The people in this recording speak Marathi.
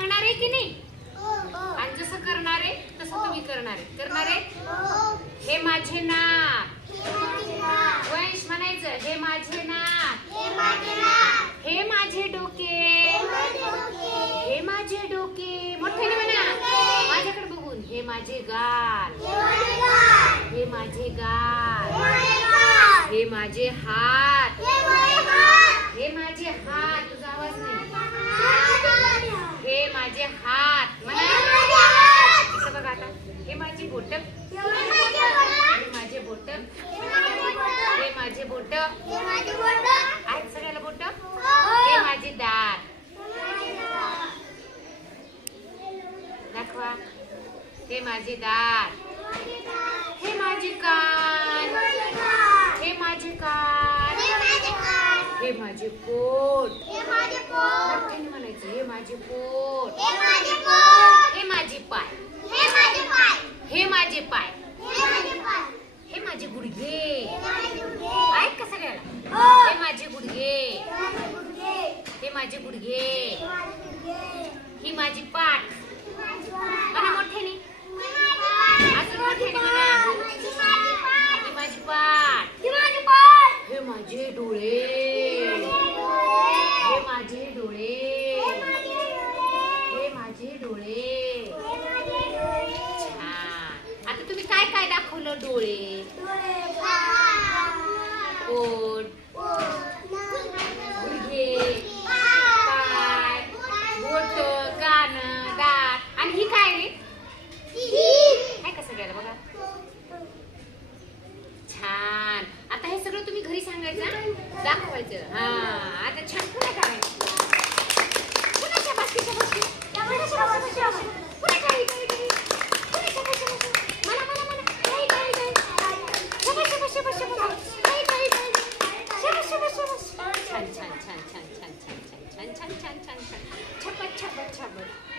सांगणार आहे की नाही? आणि जसं करणार आहे तसं तुम्ही करणार आहे. करणार आहे? हे माझे नाक. वंश म्हणायचं, हे माझे नाक. हे माझे डोके. हे माझे डोके. मोठ्याने म्हणा माझ्याकडे बघून. हे माझे गाल. हे माझे गाल. हे माझे हात. हे माझे हात. तुझा आवाज नाही. हे माझे हात म्हणा. इकडे बघा आता. हे माझी बोट. हे माझे बोट. हे माझे बोट. आहेत सगळ्याला बोट. हे माझे दात. दाखवा. हे माझे दात. हे माझे कान. हे माझे कान. हे माझे पोट. मोठ्याने म्हणायचं. हे माझे पोट. हे माझे पाय. हे माझे पाय. हे माझे गुडघे. आहेत का सगळ्याला? हे माझे गुडघे. हे माझे गुडघे. ही माझी पाठ. म्हणा मोठ्याने. अजून मोठ्याने म्हणा. ही माझी पाठ. हे माझे डोळे. हे माझे डोळे. हे माझे डोळे. छान. आता तुम्ही काय काय दाखवलं? डोळे, पोट, गुडघे, पाय, बोट, कान, दात. आणि ही काय रे? आहे का सगळ्याला? बघा. छान. आता हे सगळं तुम्ही घरी सांगायचं, दाखवायचं. हा आता छान. पुन्हा करायचं. पुन्हा बाकीच्या गोष्टी. छान छान छान छान छान छान छान छान छान छान छान छान. छान छान छान छान.